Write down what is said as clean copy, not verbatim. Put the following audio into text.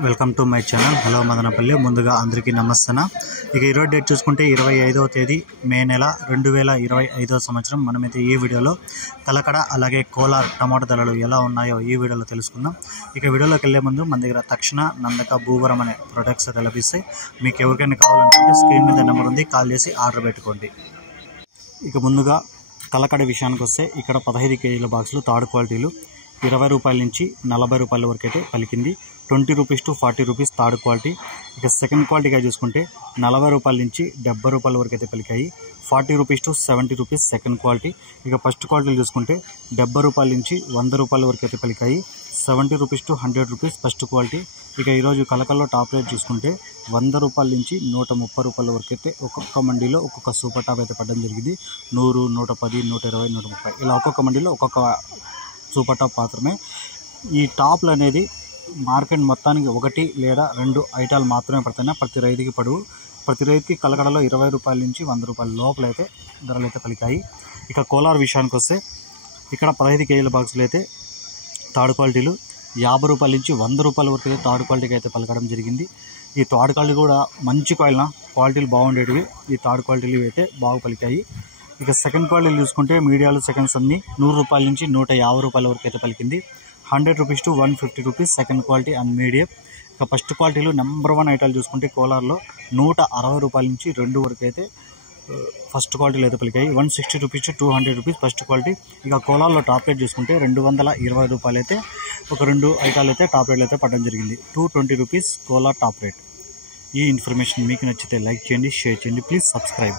Welcome to my channel. Hello Madanapalle. ముందుగా అందరికీ నమస్తే. ఇక ఈరోజు డేట్ చూసుకుంటే 25వ తేదీ మే నెల 2025 సంవత్సరం. మనమైతే ఈ వీడియోలో కలకడ అలాగే కోలార్ టమాటో ధరలు ఎలా ఉన్నాయో ఈ వీడియోలో తెలుసుకుందాం. ఇక వీడియోలోకి వెళ్ళే ముందు మన దగ్గర తక్షణ, నందక, భూవరం అనే ప్రొడక్ట్స్ లభిస్తాయి. మీకు ఎవరికైనా కావాలనుకుంటే స్క్రీన్ మీద నెంబర్ ఉంది, కాల్ చేసి ఆర్డర్ పెట్టుకోండి. ఇక ముందుగా కలకడ విషయానికి వస్తే ఇక్కడ 15 కేజీల బాక్సులు థర్డ్ క్వాలిటీలు 20 రూపాయల నుంచి 40 రూపాయల వరకు అయితే పలికింది. 20 rupees to 40 rupees third quality. ఇక సెకండ్ క్వాలిటీగా చూసుకుంటే 40 రూపాయల నుంచి 70 రూపాయల వరకు అయితే పలికాయి. 40 rupees to 70 rupees second quality. ఇక ఫస్ట్ క్వాలిటీలు చూసుకుంటే 70 రూపాయల నుంచి 100 రూపాయల వరకు అయితే పలికాయి. 70 rupees to 100 rupees first quality. ఇక ఈరోజు కలకల్లో టాప్ రేట్ చూసుకుంటే 100 రూపాయల నుంచి 130 రూపాయల వరకు అయితే ఒక్కొక్క మండీలో ఒక్కొక్క సూపర్ టాప్ అయితే పడడం జరిగింది. 100, 110, 120, 130 ఇలా ఒక్కొక్క మండీలో ఒక్కొక్క సూపర్ టాప్ మాత్రమే. ఈ టాప్లు అనేది మార్కెట్ మొత్తానికి 1 లేదా 2 ఐటాలు మాత్రమే పడుతున్నాయి. ప్రతి రైతుకి పడువు. ప్రతి రైతుకి కలకడలో 20 రూపాయల నుంచి 100 రూపాయల లోపల అయితే ధరలు అయితే పలికాయి. ఇక కోలార్ విషయానికి వస్తే ఇక్కడ 15 కేజీల బాక్సులు అయితే థర్డ్ క్వాలిటీలు 50 రూపాయల నుంచి 100 రూపాయల వరకు అయితే థర్డ్ క్వాలిటీకి అయితే పలకడం జరిగింది. ఈ థర్డ్ క్వాలిటీ కూడా మంచి క్వాలిటీలు బాగుండేటివి. ఈ థర్డ్ క్వాలిటీలు అయితే బాగా పలికాయి. ఇక సెకండ్ క్వాలిటీలు చూసుకుంటే మీడియాలు సెకండ్స్ అన్ని 100 రూపాయల నుంచి 150 రూపాయల వరకు అయితే పలికింది. 100 rupees to 150 rupees second quality and medium. ఇక ఫస్ట్ క్వాలిటీలు నెంబర్ 1 ఐటాలు చూసుకుంటే కోలార్లో 160 రూపాయల నుంచి 2 వరకు అయితే ఫస్ట్ క్వాలిటీలు అయితే పలికాయి. 160 rupees to 200 rupees first quality. ఇక కోలార్లో టాప్ రేట్ చూసుకుంటే 220 రూపాయలు అయితే ఒక 2 ఐటాలు అయితే టాప్ రేట్లు అయితే పడడం జరిగింది. 220 రూపీస్ కోలార్ టాప్ రేట్. ఈ ఇన్ఫర్మేషన్ మీకు నచ్చితే లైక్ చేయండి, షేర్ చేయండి, ప్లీజ్ సబ్స్క్రైబ్.